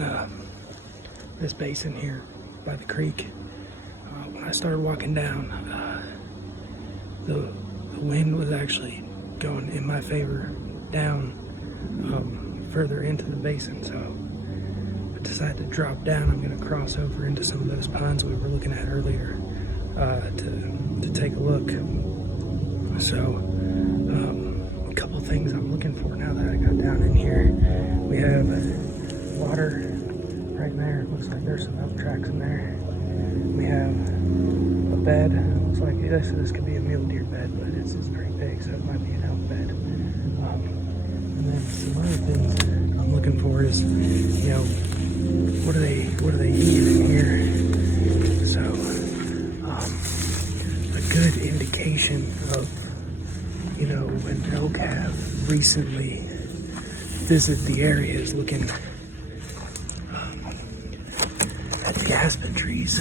in this basin here by the creek. When I started walking down, the wind was actually going in my favor down further into the basin, so I decided to drop down. I'm going to cross over into some of those ponds we were looking at earlier to take a look. So a couple things I'm looking for now that I got down in here. We have water right there. It looks like there's some elk tracks in there. We have a bed. It looks like this could be a mule deer bed, but it's pretty big, so it might be an elk bed. And then some other things I'm looking for is, you know, what are they eating in here? So a good indication of, you know, when elk have recently visited the area is looking at the aspen trees.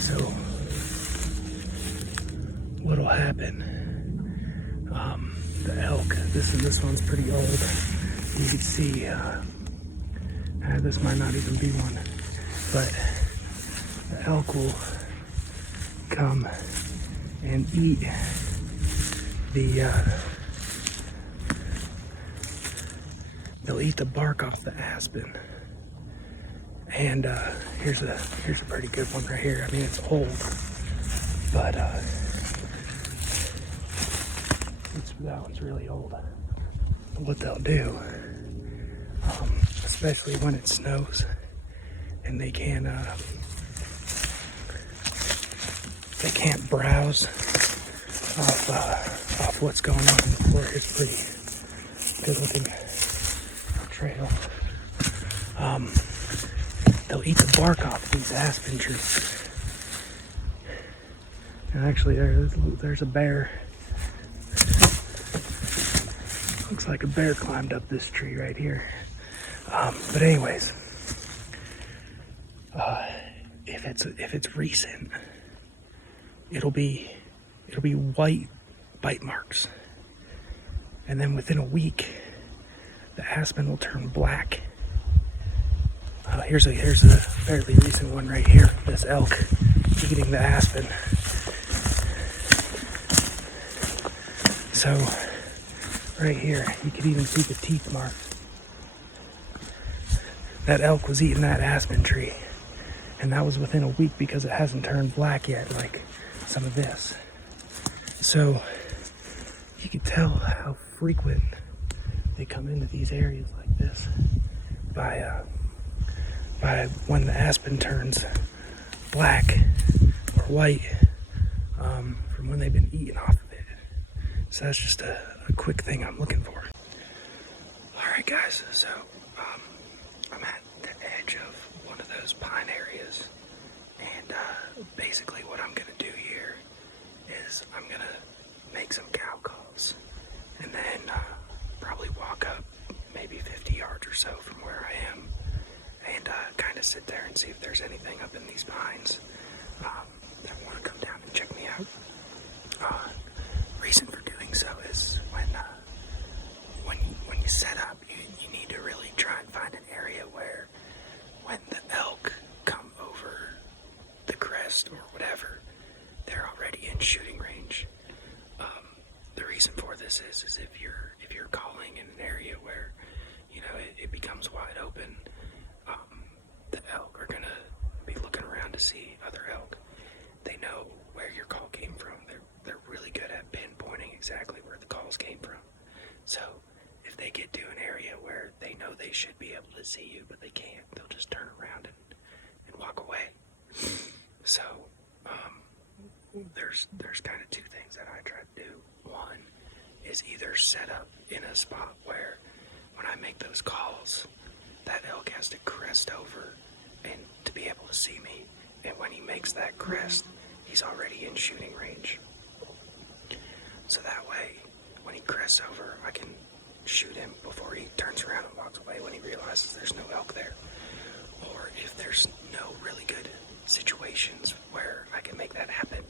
So what'll happen? The elk. This one's pretty old. You can see. This might not even be one, but the elk will come and eat they'll eat the bark off the aspen. And here's a pretty good one right here. I mean, it's old, but that one's really old. What they'll do, especially when it snows and they can't browse off what's going on in the floor. Here's a pretty good looking trail. They'll eat the bark off these aspen trees. And actually there's a bear. Looks like a bear climbed up this tree right here. But anyways, if it's recent, it'll be white bite marks, and then within a week, the aspen will turn black. Here's a fairly recent one right here. This elk eating the aspen. So right here, you can even see the teeth mark. That elk was eating that aspen tree, and that was within a week because it hasn't turned black yet, like some of this. So you can tell how frequent they come into these areas like this by when the aspen turns black or white from when they've been eating off of it. So that's just a quick thing I'm looking for. Alright guys, so I'm at the edge of one of those pine areas, and basically what I'm going to do here is I'm going to make some cow calls and then probably walk up maybe 50 yards or so from where I am and kind of sit there and see if there's anything up in these pines that want to come down and check me out. Reason for doing so is when you set up, you need to really try and find an area where when the elk come over the crest or whatever, they're already in shooting range. The reason for this is if you're calling in an area where, you know, it becomes wide open, the elk are gonna be looking around to see other elk. They know where your call came from. They're really good at pinpointing exactly where the calls came from. So if they get to an area where they know they should be able to see you but they can't, they'll just turn around and walk away. So there's kind of two things that I try to do. One is either set up in a spot where when I make those calls, that elk has to crest over and to be able to see me. And when he makes that crest, he's already in shooting range. So that way, when he crests over, I can shoot him before he turns around and walks away when he realizes there's no elk there. Or if there's no really good situations where I can make that happen,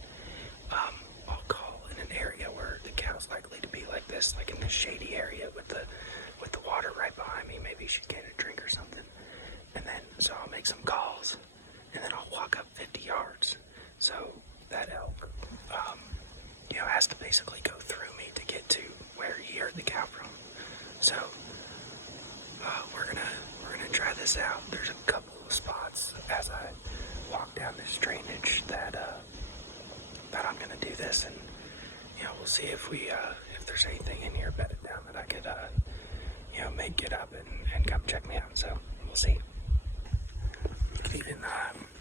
I'll call in an area where the cow's likely to be like this, like in this shady area with the water right behind me. Maybe she's getting a drink or something. this out. There's a couple of spots as I walk down this drainage that I'm gonna do this, and we'll see if there's anything in here bedded down that I could make get up and come check me out. So we'll see. Even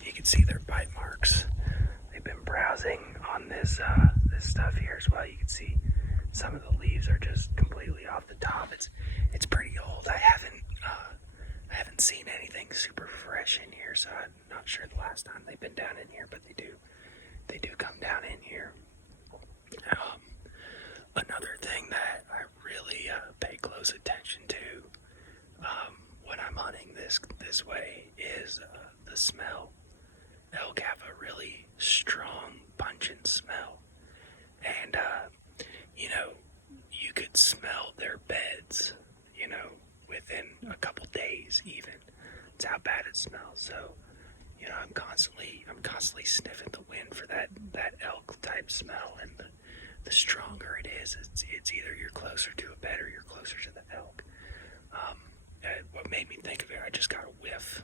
you can see their bite marks. They've been browsing on this stuff here as well. You can see some of the leaves are just completely off the top. It's pretty old. I haven't seen anything super fresh in here, so I'm not sure the last time they've been down in here, but they do come down in here. Another thing that I really pay close attention to when I'm hunting this way is the smell. Elk have a really strong, pungent smell, and you could smell their beds, within a couple days even. It's how bad it smells. So, I'm constantly sniffing the wind for that elk type smell, and the stronger it is, it's either you're closer to a bed or you're closer to the elk. What made me think of it, I just got a whiff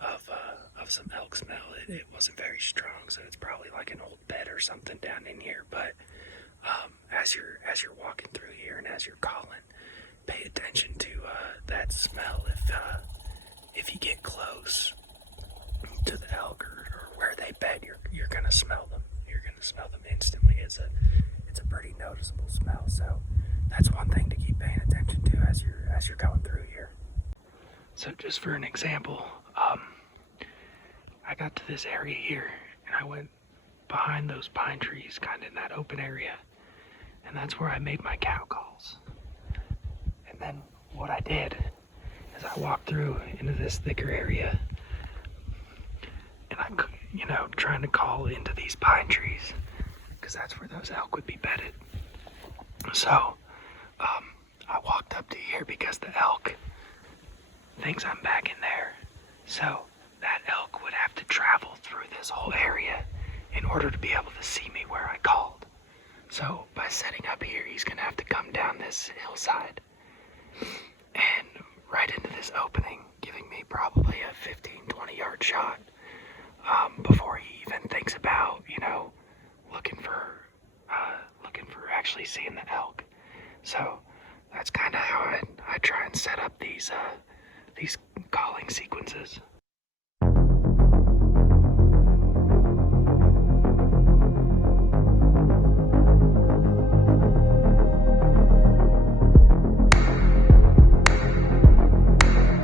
of some elk smell. It wasn't very strong, so it's probably like an old bed or something down in here. But as you're walking through here and as you're calling, pay attention to that smell. If you get close to the elk or where they bed, you're gonna smell them. You're gonna smell them instantly. It's a pretty noticeable smell. So that's one thing to keep paying attention to as you're going through here. So just for an example, I got to this area here and I went behind those pine trees, kind of in that open area, and that's where I made my cow calls. And then what I did is I walked through into this thicker area, and I'm trying to call into these pine trees because that's where those elk would be bedded. So I walked up to here because the elk thinks I'm back in there. So that elk would have to travel through this whole area in order to be able to see me where I called. So by setting up here, he's gonna have to come down this hillside and right into this opening, giving me probably a 15-20 yard shot before he even thinks about looking for actually seeing the elk. So that's kind of how I try and set up these calling sequences.